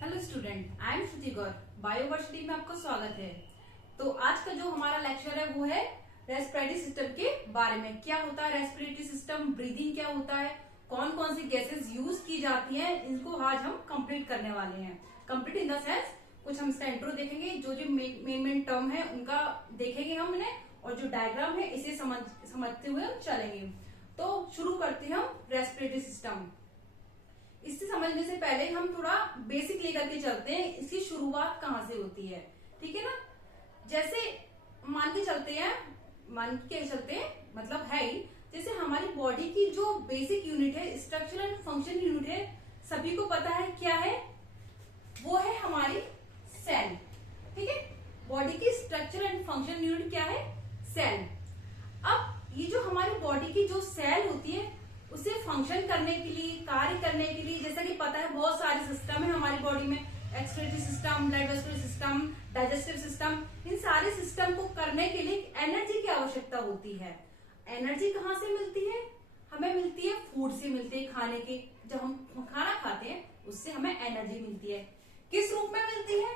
Hello student, I am Shruti Gaur. Bioversity में आपका स्वागत है। तो आज का जो हमारा लेक्चर है वो है रेस्पिरेटरी सिस्टम के बारे में। क्या होता है रेस्पिरेटरी सिस्टम, ब्रीदिंग क्या होता है, कौन कौन सी गैसेस यूज की जाती हैं, इनको आज हम कंप्लीट करने वाले हैं। कंप्लीट इन द सेंस कुछ हम इसका इंट्रो देखेंगे, जो जो मेन टर्म है उनका देखेंगे हम इन्हें, और जो डायग्राम है इसे समझते हुए हम चलेंगे। तो शुरू करते हैं हम रेस्पिरेटरी सिस्टम। इससे समझने से पहले हम थोड़ा बेसिक लेकर के चलते हैं, इसकी शुरुआत कहाँ से होती है। ठीक है ना। जैसे मान के चलते हैं मतलब है ही, जैसे हमारी बॉडी की जो बेसिक यूनिट है, स्ट्रक्चर एंड फंक्शन यूनिट है, सभी को पता है क्या है, वो है हमारी सेल। ठीक है। बॉडी की स्ट्रक्चर एंड फंक्शन यूनिट क्या है, सेल। अब ये जो हमारी बॉडी की जो सेल होती है उसे फंक्शन करने के लिए, कार्य करने के लिए, जैसा कि पता है बहुत सारे सिस्टम है हमारी बॉडी में, excretory system, blood vessel system, digestive system. इन सारे सिस्टम को करने के लिए एनर्जी की आवश्यकता होती है। एनर्जी कहाँ से मिलती है? हमें मिलती है फूड से, मिलती है खाने की। जब हम खाना खाते हैं उससे हमें एनर्जी मिलती है। किस रूप में मिलती है?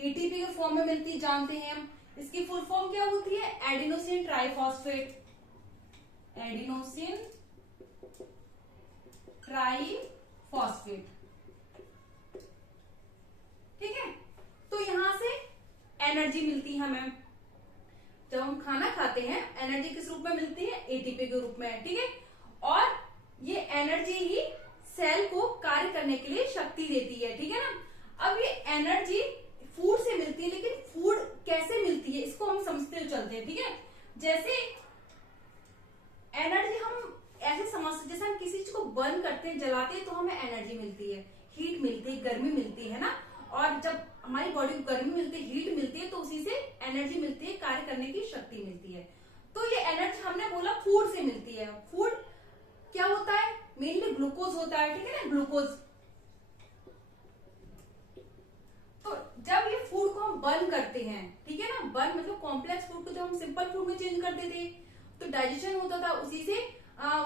एटीपी के फॉर्म में मिलती है, जानते हैं हम। इसकी फुल फॉर्म क्या होती है? Adenosine triphosphate. Adenosine triphosphate. ठीक है। तो यहां से एनर्जी मिलती है हमें। जब हम खाना खाते हैं एनर्जी किस रूप में मिलती है? एटीपी के रूप में। ठीक है। और ये एनर्जी ही सेल को कार्य करने के लिए शक्ति देती है। ठीक है ना। अब ये एनर्जी फूड से मिलती है, लेकिन फूड कैसे मिलती है इसको हम समझते हुए चलते हैं। ठीक है। जैसे एनर्जी हम ऐसे समझते, जैसे हम किसी चीज को बर्न करते हैं, जलाते हैं, तो हमें एनर्जी मिलती है, हीट मिलती है, गर्मी मिलती है ना। और जब हमारी बॉडी को गर्मी मिलती है, हीट मिलती है, तो उसी से एनर्जी मिलती है, कार्य करने की शक्ति मिलती है। तो ये एनर्जी हमने बोला फूड से मिलती है। फूड क्या होता है? मेनली ग्लूकोज होता है। ठीक है ना, ग्लूकोज। तो जब ये फूड को हम बर्न करते हैं, ठीक है ना, बर्न मतलब कॉम्प्लेक्स फूड को जब हम सिंपल फूड में चेंज कर देते, तो डाइजेशन होता था, उसी से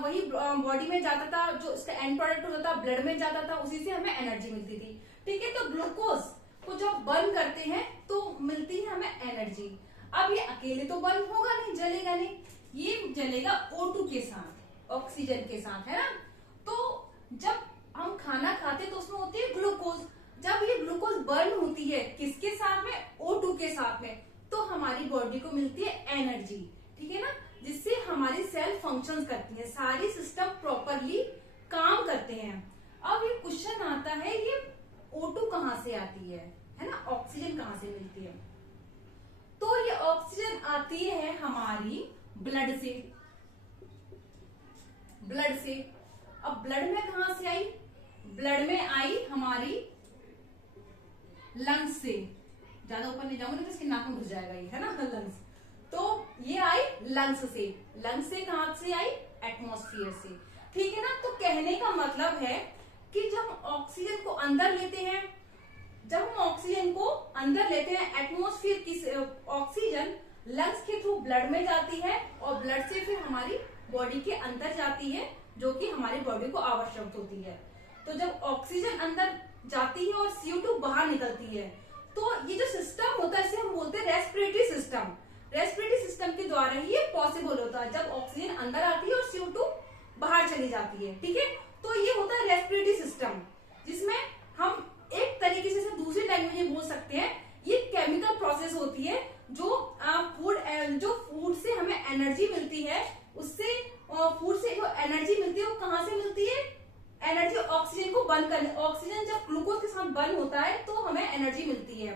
वही बॉडी में जाता था, जो इसका एंड प्रोडक्ट होता था ब्लड में जाता था, उसी से हमें एनर्जी मिलती थी। ठीक है। तो ग्लूकोज को जब बर्न करते हैं तो मिलती है हमें एनर्जी। अब ये अकेले तो बर्न होगा नहीं, जलेगा नहीं, ये जलेगा O2 के साथ, ऑक्सीजन के साथ, है ना। तो जब हम खाना खाते तो उसमें होती है ग्लूकोज। जब ये ग्लूकोज बर्न होती है किसके साथ में? O2 के साथ में, तो हमारी बॉडी को मिलती है एनर्जी। ठीक है ना, जिससे हमारी सेल फंक्शंस करती है, सारी सिस्टम प्रॉपरली काम करते हैं। अब ये क्वेश्चन आता है, ये O2 कहाँ से आती है ना, ऑक्सीजन कहाँ से मिलती है? तो ये ऑक्सीजन आती है हमारी ब्लड से। ब्लड से। अब ब्लड में कहां से आई? ब्लड में आई हमारी लंग्स से। ज्यादा ऊपर नहीं जाऊंगी तो इसकी नाक में घुस जाएगा ये, है ना, लंग्स। तो ये आई लंग्स से। लंग्स से कहां से आई? एटमॉस्फेयर से। ठीक है ना। तो कहने का मतलब है कि जब ऑक्सीजन को अंदर लेते हैं, एटमॉस्फेयर की ऑक्सीजन लंग्स के थ्रू ब्लड में जाती है, और ब्लड से फिर हमारी बॉडी के अंदर जाती है, जो कि हमारी बॉडी को आवश्यक होती है। तो जब ऑक्सीजन अंदर जाती है और CO2 बाहर निकलती है, तो ये जो सिस्टम होता है इसे हम बोलते हैं रेस्पिरेटरी सिस्टम। रेस्पिरेटरी सिस्टम के द्वारा ही ये पॉसिबल होता है, जब ऑक्सीजन अंदर आती है और CO2 बाहर चली जाती है। ठीक है। तो ये होता है रेस्पिरेटरी सिस्टम, जिसमें हम एक तरीके से दूसरी लैंग्वेज में बोल सकते हैं, ये केमिकल प्रोसेस होती है, जो फूड से हमें एनर्जी मिलती है, उससे फूड से जो एनर्जी मिलती है वो कहां से मिलती है? एनर्जी ऑक्सीजन को बर्न करने, ऑक्सीजन जब ग्लूकोज के साथ बर्न होता है तो हमें एनर्जी मिलती है।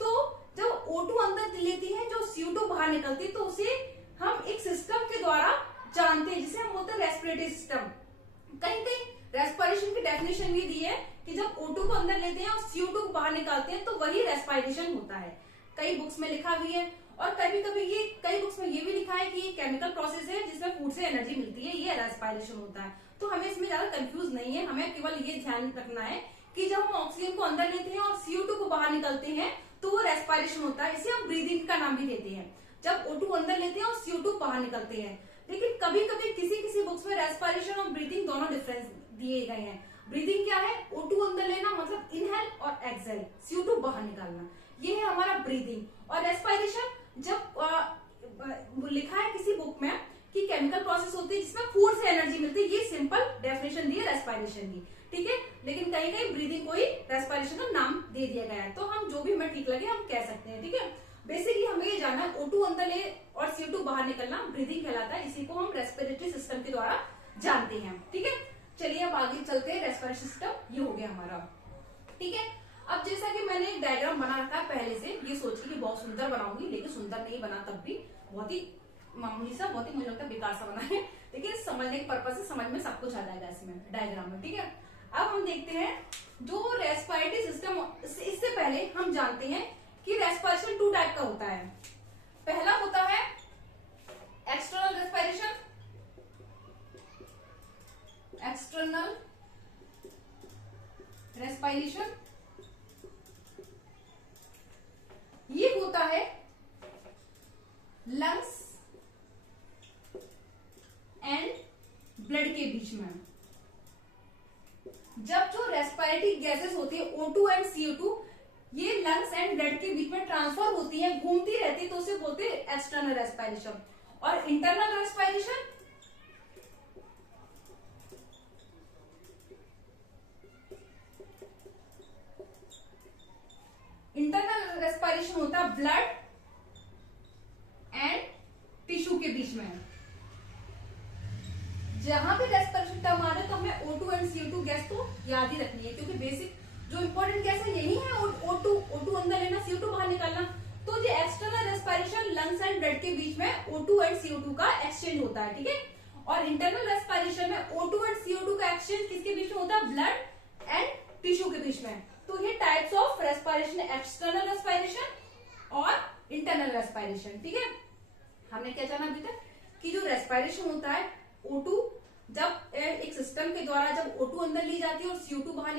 तो जब O2 अंदर लेती है, जो CO2 बाहर निकलती है, तो उसे हम एक सिस्टम के द्वारा जानते हैं, जिसे हम बोलते हैं रेस्पिरेटरी सिस्टम। कहीं कहीं रेस्पिरेशन की डेफिनेशन भी दी है कि जब O2 को अंदर लेते हैं और CO2 को बाहर निकालते हैं, तो वही रेस्पिरेशन होता है। कई बुक्स में लिखा भी है, और कभी कभी ये कई बुक्स में ये भी लिखा है कि ये केमिकल प्रोसेस है जिसमें फूड से एनर्जी मिलती है, ये रेस्पिरेशन होता है। तो हमें इसमें ज्यादा कंफ्यूज नहीं है, हमें केवल ये ध्यान रखना है कि जब हम ऑक्सीजन को अंदर लेते हैं और CO2 को बाहर निकलते हैं, तो वो रेस्पिरेशन होता है। इसे हम ब्रीदिंग का नाम भी देते हैं, जब O2 अंदर लेते हैं और CO2 बाहर निकलते हैं। लेकिन कभी कभी किसी किसी बुक्स में रेस्पिरेशन और ब्रीदिंग दोनों डिफरेंस दिए गए हैं। ब्रीदिंग क्या है? O2 अंदर लेना मतलब इनहेल और एक्सहेल, CO2 बाहर निकालना, ये है हमारा ब्रीदिंग। और रेस्पिरेशन जब लिखा है किसी बुक में कि केमिकल प्रोसेस होती है जिसमें फूड से एनर्जी मिलती है, ये सिंपल डेफिनेशन दी है रेस्पिरेशन की, ठीक है। लेकिन कहीं कहीं ब्रीदिंग को ही रेस्पिरेशन का नाम दे दिया गया है, तो हम जो भी हमें ठीक लगे हम कह सकते हैं, ठीक है। बेसिकली हमें ये जानना है O2 अंदर ले और CO2 बाहर निकलना ब्रीदिंग कहलाता है, इसी को हम रेस्पिरेटरी सिस्टम के द्वारा जानते हैं, ठीक है। चलिए अब आगे चलते हैं, रेस्पिरेटरी सिस्टम ये हो गया हमारा, ठीक है। अब जैसा कि मैंने एक डायग्राम बना रखा है पहले से, ये सोचिए कि बहुत सुंदर बनाऊंगी, लेकिन सुंदर नहीं बना, तब भी बहुत ही मामूली सा, बहुत ही मुझे लगता है बेकार सा बना है, लेकिन समझने के पर्पज से समझ में सब कुछ आ जाएगा इसमें डायग्राम में, ठीक है। अब हम देखते हैं जो रेस्पिरेटरी सिस्टम, इससे पहले हम जानते हैं कि रेस्पिरेशन 2 टाइप का होता है। पहला होता है एक्सटर्नल रेस्पिरेशन, एक्सटर्नल रेस्पिरेशन ये होता है लंग्स एंड ब्लड के बीच में। जब जो रेस्पिरेटरी गैसेस होती है O2 एंड CO2 ये लंग्स एंड ब्लड के बीच में ट्रांसफर होती है, घूमती रहती है, तो उसे बोलते हैं एक्सटर्नल रेस्पिरेशन। और इंटरनल रेस्पिरेशन, इंटरनल रेस्पिरेशन होता है ब्लड एंड टिश्यू के बीच में। जहां भी रेस्पिरेशन टर्म आ रहा है तो हमें O2 एंड CO2 गैस तो याद ही रखनी है, क्योंकि बेसिक जो इंपॉर्टेंट गैस है यही है O2 अंदर लेना, CO2 बाहर निकालना। तो जो external respiration lungs and blood के बीच में O2 एंड CO2 का एक्सचेंज होता है, ठीक है। और इंटरनल रेस्पिरेशन में O2 एंड CO2 का एक्सचेंज किसके बीच में होता है? ब्लड एंड टिश्यू के बीच में। तो ये types of respiration, external respiration और इंटरनल रेस्पिरेशन, ठीक है। हमने क्या जाना अभी तक कि जो रेस्पिरेशन होता है O2 जब एक सिस्टम के द्वारा जब O2 अंदर ली जाती है और CO2 बाहर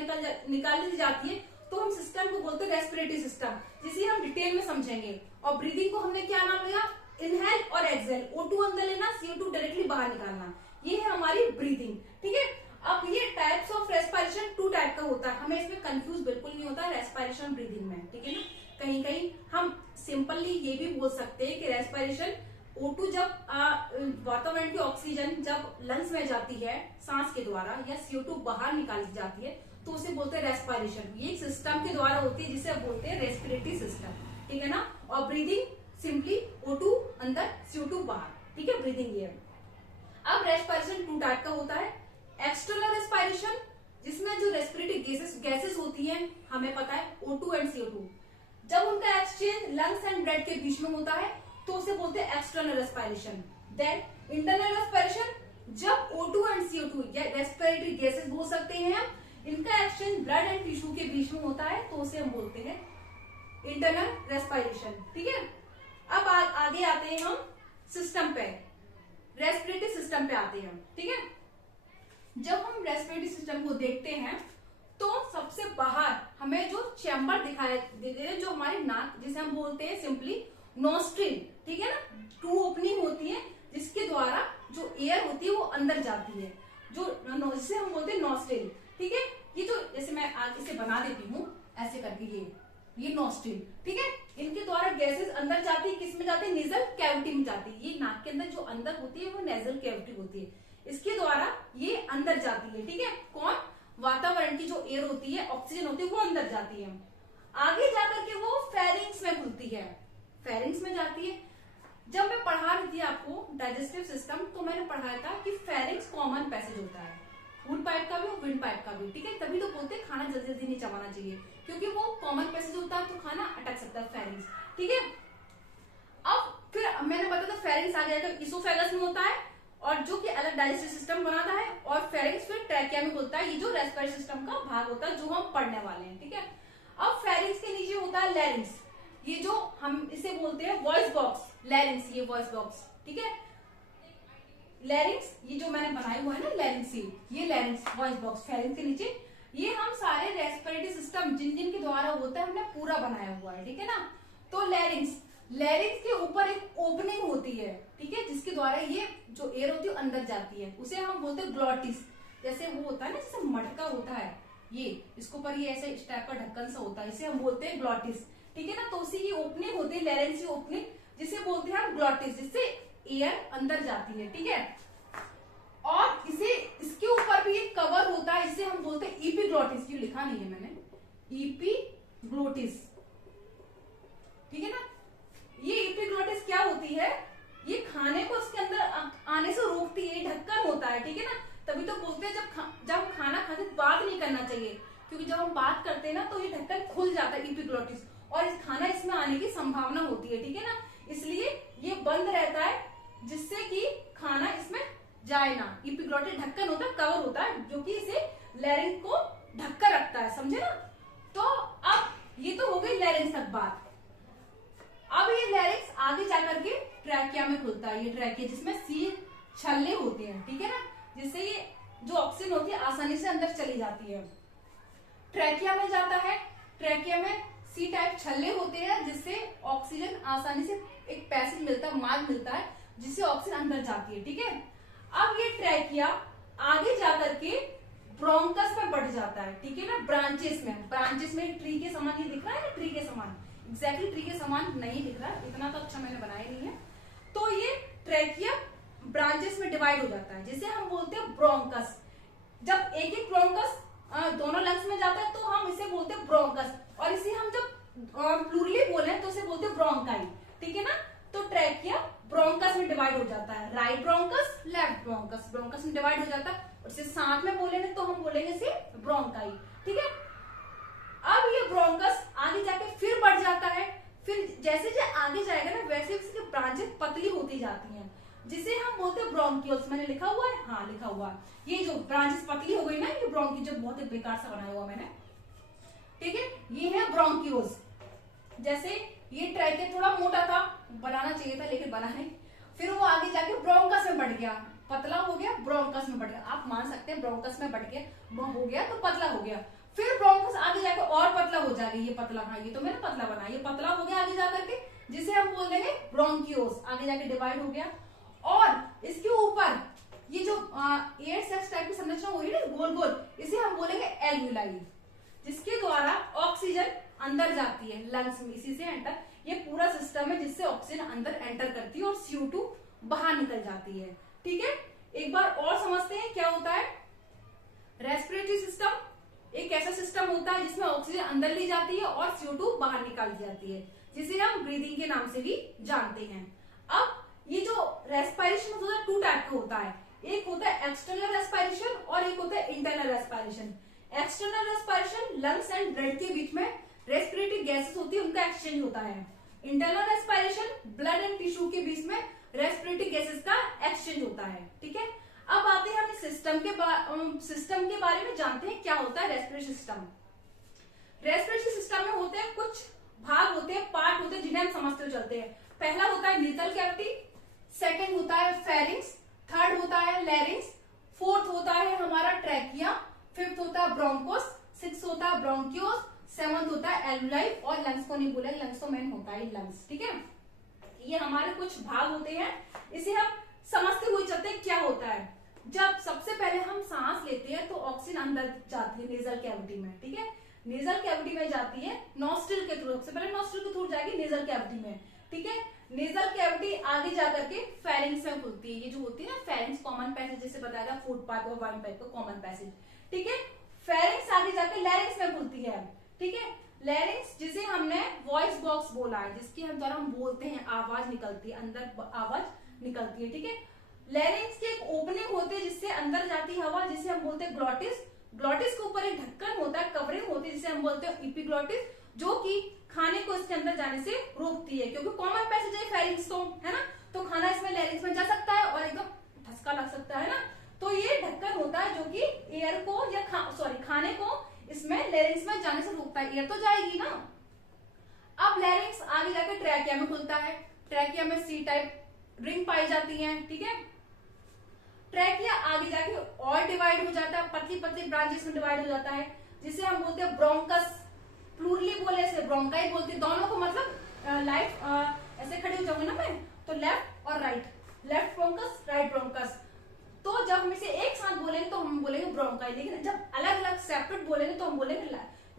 निकाल ली जाती है, तो हम सिस्टम को बोलते हैं रेस्पिरेटरी सिस्टम, जिसे हम डिटेल में समझेंगे। और ब्रीदिंग को हमने क्या नाम लिया? इनहेल और एक्सहेल, O2 अंदर लेना, CO2 डायरेक्टली बाहर निकालना, ये है हमारी ब्रीदिंग, ठीक है। अब ये टाइप्स ऑफ रेस्पिरेशन 2 टाइप का होता है, हमें इसमें कंफ्यूज बिल्कुल नहीं होता रेस्पिरेशन ब्रीदिंग में, ठीक है ना। कहीं कहीं हम सिंपली ये भी बोल सकते हैं कि रेस्पिरेशन O2 जब वातावरण की ऑक्सीजन जब लंग्स में जाती है सांस के द्वारा, या CO2 बाहर निकाली जाती है, तो उसे बोलते हैं रेस्पिरेशन। ये एक सिस्टम के द्वारा होती है जिसे बोलते हैं रेस्पिरेटरी सिस्टम, ठीक है ना। और ब्रीदिंग सिंपली O2 अंदर, CO2 बाहर, ठीक है, ब्रीदिंग ये। अब रेस्पिरेशन 2 टाइप का होता है। एक्सटर्नल रेस्पिरेशन जिसमें जो रेस्पिरेटरी गैसेस होती हैं, हमें पता है O2 एंड CO2, जब उनका एक्सचेंज लंग्स एंड ब्लड के बीच में होता है तो उसे बोलते हैं external respiration. Then internal respiration, जब O2 एंड CO2 या रेस्पिरेटरी गैसेस बोल सकते हैं, इनका एक्सचेंज ब्लड एंड टिश्यू के बीच में होता है, तो उसे हम बोलते हैं इंटरनल रेस्पिरेशन, ठीक है। अब आगे आते हैं हम सिस्टम पे, रेस्पिरेटरी सिस्टम पे आते हैं, ठीक है। जब हम रेस्पिरेटरी सिस्टम को देखते हैं तो सबसे बाहर हमें जो चैम्बर दिखाई देते हैं, जो हमारी नाक, जिसे हम बोलते हैं सिंपली नोस्ट्रिल, ठीक है ना। 2 ओपनिंग होती है जिसके द्वारा जो एयर होती है वो अंदर जाती है, जो जिसे हम बोलते हैं नोस्ट्रिल, ठीक है। ये जो जैसे मैं आगे से बना देती हूँ ऐसे करके, ये नोस्ट्रिल, ठीक है। इनके द्वारा गैसेस अंदर जाती है, किस में जाती है? नेजल कैविटी में जाती है। ये नाक के अंदर जो अंदर होती है वो नेजल कैविटी होती है, इसके द्वारा ये अंदर जाती है, ठीक है। कौन? वातावरण की जो एयर होती है, ऑक्सीजन होती है, वो अंदर जाती है। आगे जाकर के वो फेरिंग्स में खुलती है, फेरिंग्स में जाती है। जब मैं पढ़ा रही थी आपको डाइजेस्टिव सिस्टम, तो मैंने पढ़ाया था कि फेरिंग्स कॉमन पैसेज होता है, फूड पाइप का भी और विंड पाइप का भी, ठीक है। तभी तो बोलते हैं खाना जल्दी जल्दी नहीं चबाना चाहिए, क्योंकि वो कॉमन पैसेज होता है, तो खाना अटक सकता है, फेरिंग्स, ठीक है। अब फिर मैंने बताया था फेरिंग्स आ गया इसोफेगस में होता है, और जो कि अलग डाइजेस्टिव सिस्टम बनाता है, और फेरिंग्स फिर ट्रैकिया में खुलता है। ये जो रेस्पिरेटरी सिस्टम का भाग होता है जो हम पढ़ने वाले हैं, ठीक है। अब फेरिंग्स के नीचे होता है लैरिंग्स, ये जो हम इसे बोलते हैं वॉइस बॉक्स, लैरिंग्स, ये वॉइस बॉक्स, ठीक है। लैरिंग्स, ये जो मैंने बनाया हुआ है ना लैरिंग्स, ये लैरिंग्स वॉइस बॉक्स, फेरिंग्स के नीचे ये हम सारे रेस्पिरेटरी सिस्टम जिन जिन के द्वारा होता है हमने पूरा बनाया हुआ है, ठीक है ना। तो लैरिंग्स के ऊपर एक ओपनिंग होती है, ठीक है, जिसके द्वारा ये जो एयर होती है अंदर जाती है, उसे हम बोलते हैं ग्लॉटिस। जैसे वो होता है ना, जैसे मटका होता है, ये इसके ऊपर ये ऐसे इस टाइप का ढक्कन सा होता है, इसे हम बोलते हैं ग्लॉटिस, ठीक है ना। तो उसी की ओपनिंग होती है लैरिंक्स की ओपनिंग, जिसे बोलते हैं हम ग्लॉटिस, जिससे एयर अंदर जाती है, ठीक है। और इसे इसके ऊपर भी एक कवर होता है, इसे हम बोलते हैं इपीग्लॉटिस, ये लिखा नहीं है मैंने, इपीग्लॉटिस, ठीक है ना। ये इपीग्लॉटिस क्या होती है, ये खाने को इसके अंदर आने से रोकती है, ढक्कन होता है, ठीक है ना। तभी तो बोलते हैं जब हम खाना खाते बात नहीं करना चाहिए, क्योंकि जब हम बात करते हैं ना तो ये ढक्कन खुल जाता है इपीग्लॉटिस, और इस खाना इसमें आने की संभावना होती है, ठीक है ना। इसलिए ये बंद रहता है, जिससे कि खाना इसमें जाए ना। इपीग्लॉटिस ढक्कन होता है, कवर होता है, जो कि इसे लैरिंक्स को ढककर रखता है, समझे ना। तो अब ये तो हो गई लैरिंक्स तक बात। अब ये लैरिंक्स आगे जाकर के ट्रैकिया में खुलता है, ये ट्रैकिया जिसमें सी छल्ले होते हैं, ठीक है ना, जिससे ये जो ऑक्सीजन होती है आसानी से अंदर चली जाती है। ट्रैकिया में जाता है, ट्रैकिया में सी टाइप छल्ले होते हैं, जिससे ऑक्सीजन आसानी से एक पैसेज मिलता है, मार्ग मिलता है, जिससे ऑक्सीजन अंदर जाती है, ठीक है। अब ये ट्रैकिया आगे जाकर के ब्रोंकस में बढ़ जाता है, ठीक है ना, ब्रांचेस में ट्री के समान, ये दिख रहा है ना, ट्री के समान, एग्जैक्टली ट्री के समान नहीं दिख रहा, इतना तो अच्छा मैंने बनाया नहीं है। तो ये ट्रैकिया ब्रांचेस में डिवाइड हो जाता है, जिसे हम बोलते हैं ब्रोंकस। जब एक एक ब्रोंकस दोनों लंग्स में जाता है तो हम इसे बोलते हैं ब्रोंकस, और इसे हम जब प्लूरली बोले तो इसे बोलते हैं ब्रोंकाई, ठीक है ना। तो ट्रैकिया ब्रोंकस में डिवाइड हो जाता है, right bronchus, left bronchus, bronchus में डिवाइड हो जाता है, और इसे साथ में बोलेंगे तो हम बोलेंगे इसे ब्रोंकाई, ठीक है। अब ये ब्रोंकस आगे जाके फिर बढ़ जाता है, फिर जैसे जैसे आगे जाएगा ना वैसे इसकी ब्रांचेस पतली होती जाती हैं, जिसे हम बोलते हैं ब्रोंकियोल्स। मैंने लिखा हुआ है, हाँ लिखा हुआ है, ये जो ब्रांचेस पतली हो गई ना, ये ब्रोंकी, जो बहुत ही बेकार सा बनाया हुआ मैंने, ठीक है, ये है ब्रोंकियोल्स। जैसे ये ट्रैकिया थोड़ा मोटा था, बनाना चाहिए था लेकिन बना नहीं, फिर वो आगे जाके ब्रोंकस में बढ़ गया, पतला हो गया, ब्रोंकस में बढ़ गया, आप मान सकते हैं ब्रोंकस में बढ़ गया हो गया तो पतला हो गया, फिर ब्रोंकस आगे जाकर और पतला हो जाएगा, ये पतला, हाँ ये तो मैंने पतला बनाया, ये पतला हो गया आगे जाकर के, जिसे हम बोल देंगे ब्रोंकियोस, आगे जाके डिवाइड हो गया। और इसके ऊपर ये जो एयर सेक्स टाइप की संरचना हो रही है ना गोल गोल, इसे हम बोलेंगे एल्वियोलाई, जिसके द्वारा ऑक्सीजन अंदर जाती है लंग्स में, इसी से एंटर, ये पूरा सिस्टम है जिससे ऑक्सीजन अंदर एंटर करती है और CO2 बाहर निकल जाती है, ठीक है। एक बार और समझते हैं क्या होता है। रेस्पिरेटरी सिस्टम एक ऐसा सिस्टम होता है जिसमें ऑक्सीजन अंदर ली जाती है और CO2 बाहर निकाली जाती है, जिसे हम ब्रीदिंग के नाम से भी जानते हैं। अब ये जो रेस्पिरेशन होता है 2 टाइप का होता है, एक होता है एक्सटर्नल रेस्पिरेशन और एक होता है internal respiration. External respiration lungs and blood के बीच में रेस्पिरेटरी गैसेस होती है, उनका एक्सचेंज होता है। Internal respiration blood and tissue के बीच में रेस्पिरेटरी गैसेस का एक्सचेंज होता है, ठीक है। अब आते हैं हम सिस्टम के बारे में जानते हैं क्या होता है रेस्पिरेटरी सिस्टम। रेस्पिरेटरी सिस्टम में होते हैं कुछ भाग होते हैं, पार्ट होते हैं, जिन्हें हम समझते चलते हैं। पहला होता है नीजल कैविटी, सेकंड होता है फेरिंक्स, थर्ड होता है लैरिंक्स, फोर्थ होता है हमारा ट्रैकिया, फिफ्थ होता है ब्रोंकोस, सिक्स होता है ब्रोंकियोस, सेवंथ होता है एल्वियोलाई, और लंग्स को नहीं बोले, लंग्स तो मेन होता है लंग्स, ठीक है। ये हमारे कुछ भाग होते हैं, इसे हम समझते हुए चलते हैं क्या होता है। जब सबसे पहले हम सांस लेते हैं तो ऑक्सीजन अंदर जाती है नेजल कैविटी में, ठीक है, नेजल कैविटी में जाती है नॉस्ट्रिल के थ्रू, सबसे पहले नॉस्ट्रिल के थ्रू जाएगी नेजल कैविटी में, ठीक है। नेजल कैविटी आगे जाकर के फेरिंक्स में खुलती है, ये जो होती है ना फेरिंक्स, कॉमन पैसेज जैसे बताया था, फूड पाइप और वाइन पाइप का कॉमन पैसेज, ठीक है। फेरिंक्स आगे जाकर लैरिंक्स में खुलती है, ठीक है। लैरिंक्स जिसे हमने वॉइस बॉक्स बोला है, जिसके हम द्वारा हम बोलते हैं, आवाज निकलती है, अंदर आवाज निकलती है, ठीक है। लैरिंक्स के एक ओपनिंग होती है जिससे अंदर जाती है हवा, जिसे हम बोलते हैं ग्लॉटिस। ग्लॉटिस के ऊपर एक ढक्कन होता है, कवरिंग होती है, जिसे हम बोलते हैं एपिग्लॉटिस, जो कि खाने को इसके अंदर जाने से रोकती है, क्योंकि कॉमन पैसेज है फेरिंक्स तो, है ना, तो खाना इसमें लैरिंक्स में जा सकता है और एकदम धक्का लग सकता है ना, तो ये ढक्कन होता है जो कि एयर को या खाने को इसमें लैरिंक्स में जाने से रोकता है, एयर तो जाएगी ना। अब लैरिंक्स आगे जाकर ट्रैकिया में खुलता है, ट्रैकिया में सी टाइप रिंग पाई जाती है, ठीक है। ट्रैकिया आगे जाके और डिवाइड हो जाता है, पतली पतली ब्रांचेस में डिवाइड हो जाता है, जिसे हम बोलते हैं ब्रोंकस, प्लूरली बोले से ब्रोंकाई बोलते हैं, दोनों को मतलब लाइट ऐसे खड़े हो जाऊंगे ना मैं, तो लेफ्ट और right, left bronchus right bronchus, तो जब हम इसे एक साथ बोलेंगे तो हम बोलेंगे ब्रोंकाई, लेकिन जब अलग अलग सेपरेट बोलेंगे तो हम बोलेंगे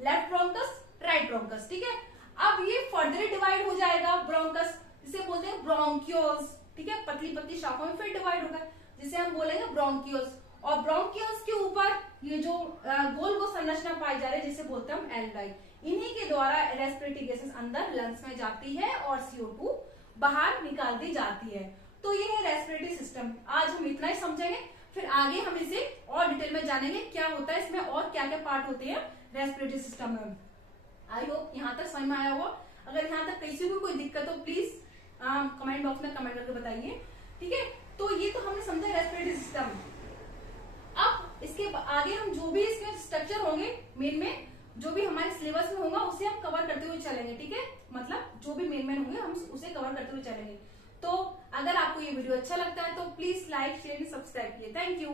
लेफ्ट ब्रोंकस, राइट ब्रोंकस। ठीक है, अब ये फर्दर डिवाइड हो जाएगा ब्रोंकस, जिसे बोलते हैं ब्रोंकियोल्स। ठीक है, पतली पतली शाखाओं में फिर डिवाइड होगा, जिसे हम बोलेंगे ब्रोंकियोल्स। और ब्रोंकियोल्स के ऊपर ये जो गोल गोल संरचना पाई जा रही है जिसे बोलते हैं हम एल्वेलाई, इन्हीं के द्वारा रेस्पिरेटरी गैसेस अंदर लंग्स में जाती है और CO2 बाहर निकाल दी जाती है। तो ये है रेस्पिरेटरी सिस्टम। आज हम इतना ही समझेंगे, फिर आगे हम इसे और डिटेल में जानेंगे क्या होता है इसमें और क्या क्या पार्ट होते हैं रेस्पिरेटरी सिस्टम में। आई होप यहाँ तक समझ में आया होगा। अगर यहाँ तक किसी को कोई दिक्कत हो प्लीज कमेंट बॉक्स में कमेंट करके बताइए। ठीक है, तो ये तो हमने समझा रेस्पिरेटरी सिस्टम। अब इसके आगे हम जो भी इसके स्ट्रक्चर होंगे मेन में, जो भी हमारे सिलेबस में होगा उसे हम कवर करते हुए चलेंगे। ठीक है, मतलब जो भी मेन होंगे हम उसे कवर करते हुए चलेंगे। तो अगर आपको ये वीडियो अच्छा लगता है तो प्लीज लाइक शेयर सब्सक्राइब कीजिए। Thank you.